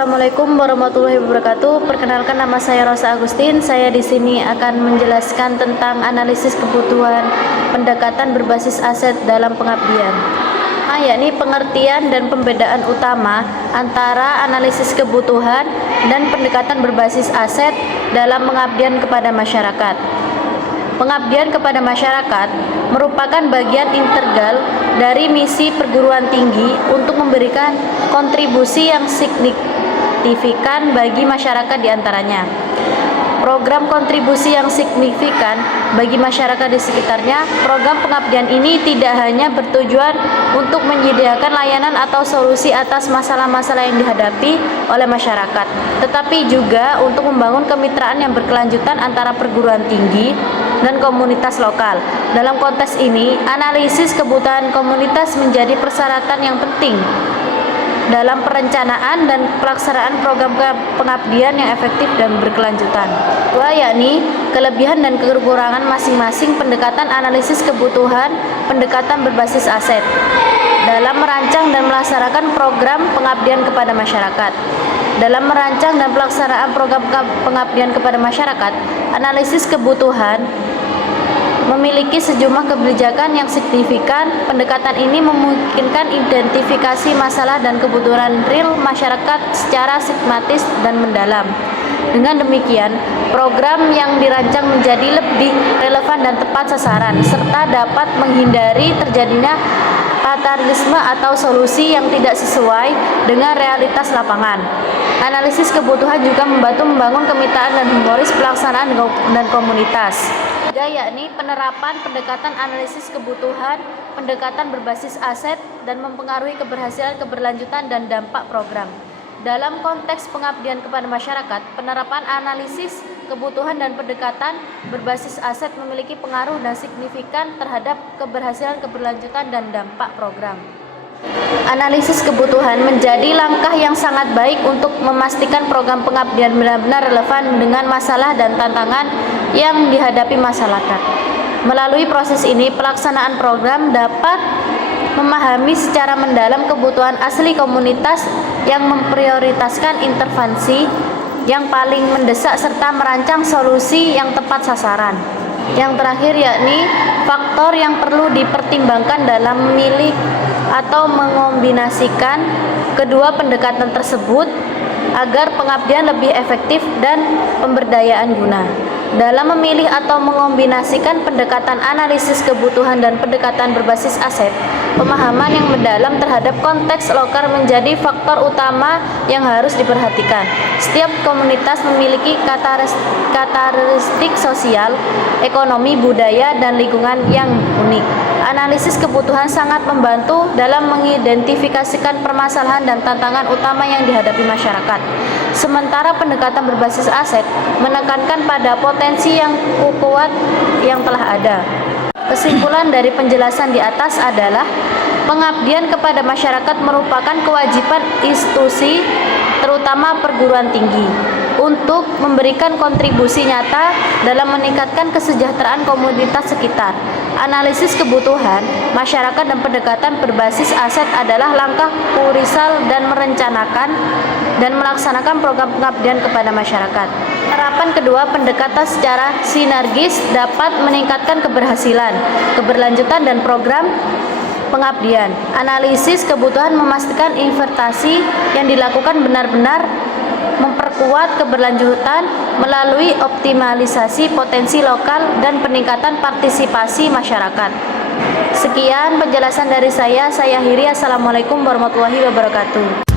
Assalamualaikum warahmatullahi wabarakatuh. Perkenalkan, nama saya Rosa Agustin. Saya di sini akan menjelaskan tentang analisis kebutuhan pendekatan berbasis aset dalam pengabdian. Yakni pengertian dan pembedaan utama antara analisis kebutuhan dan pendekatan berbasis aset dalam pengabdian kepada masyarakat. Pengabdian kepada masyarakat merupakan bagian integral dari misi perguruan tinggi untuk memberikan kontribusi yang signifikan bagi masyarakat diantaranya. Program kontribusi yang signifikan bagi masyarakat di sekitarnya. Program pengabdian ini tidak hanya bertujuan untuk menyediakan layanan atau solusi atas masalah-masalah yang dihadapi oleh masyarakat, tetapi juga untuk membangun kemitraan yang berkelanjutan antara perguruan tinggi dan komunitas lokal. Dalam konteks ini, analisis kebutuhan komunitas menjadi persyaratan yang penting dalam perencanaan dan pelaksanaan program pengabdian yang efektif dan berkelanjutan. Yakni kelebihan dan kekurangan masing-masing pendekatan analisis kebutuhan pendekatan berbasis aset dalam merancang dan melaksanakan program pengabdian kepada masyarakat. Dalam merancang dan pelaksanaan program pengabdian kepada masyarakat, analisis kebutuhan memiliki sejumlah kebijakan yang signifikan. Pendekatan ini memungkinkan identifikasi masalah dan kebutuhan real masyarakat secara sistematis dan mendalam. Dengan demikian, program yang dirancang menjadi lebih relevan dan tepat sasaran, serta dapat menghindari terjadinya fatalisme atau solusi yang tidak sesuai dengan realitas lapangan. Analisis kebutuhan juga membantu membangun kemitraan dan humoris pelaksanaan dan komunitas. Yakni penerapan pendekatan analisis kebutuhan, pendekatan berbasis aset, dan mempengaruhi keberhasilan, keberlanjutan, dan dampak program. Dalam konteks pengabdian kepada masyarakat, penerapan analisis kebutuhan dan pendekatan berbasis aset memiliki pengaruh dan signifikan terhadap keberhasilan, keberlanjutan, dan dampak program. Analisis kebutuhan menjadi langkah yang sangat baik untuk memastikan program pengabdian benar-benar relevan dengan masalah dan tantangan yang dihadapi masyarakat. Melalui proses ini, pelaksanaan program dapat memahami secara mendalam kebutuhan asli komunitas yang memprioritaskan intervensi yang paling mendesak serta merancang solusi yang tepat sasaran. Yang terakhir yakni faktor yang perlu dipertimbangkan dalam memilih atau mengombinasikan kedua pendekatan tersebut agar pengabdian lebih efektif dan pemberdayaan guna. Dalam memilih atau mengombinasikan pendekatan analisis kebutuhan dan pendekatan berbasis aset, pemahaman yang mendalam terhadap konteks lokal menjadi faktor utama yang harus diperhatikan. Setiap komunitas memiliki karakteristik sosial, ekonomi, budaya, dan lingkungan yang unik. Analisis kebutuhan sangat membantu dalam mengidentifikasikan permasalahan dan tantangan utama yang dihadapi masyarakat. Sementara pendekatan berbasis aset menekankan pada potensi yang kuat yang telah ada. Kesimpulan dari penjelasan di atas adalah pengabdian kepada masyarakat merupakan kewajiban institusi, terutama perguruan tinggi, untuk memberikan kontribusi nyata dalam meningkatkan kesejahteraan komunitas sekitar. Analisis kebutuhan masyarakat dan pendekatan berbasis aset adalah langkah kurisal dan merencanakan dan melaksanakan program pengabdian kepada masyarakat. Penerapan kedua pendekatan secara sinergis dapat meningkatkan keberhasilan, keberlanjutan, dan program pengabdian. Analisis kebutuhan memastikan investasi yang dilakukan benar-benar memperkuat keberlanjutan melalui optimalisasi potensi lokal dan peningkatan partisipasi masyarakat. Sekian penjelasan dari saya akhiri. Assalamualaikum warahmatullahi wabarakatuh.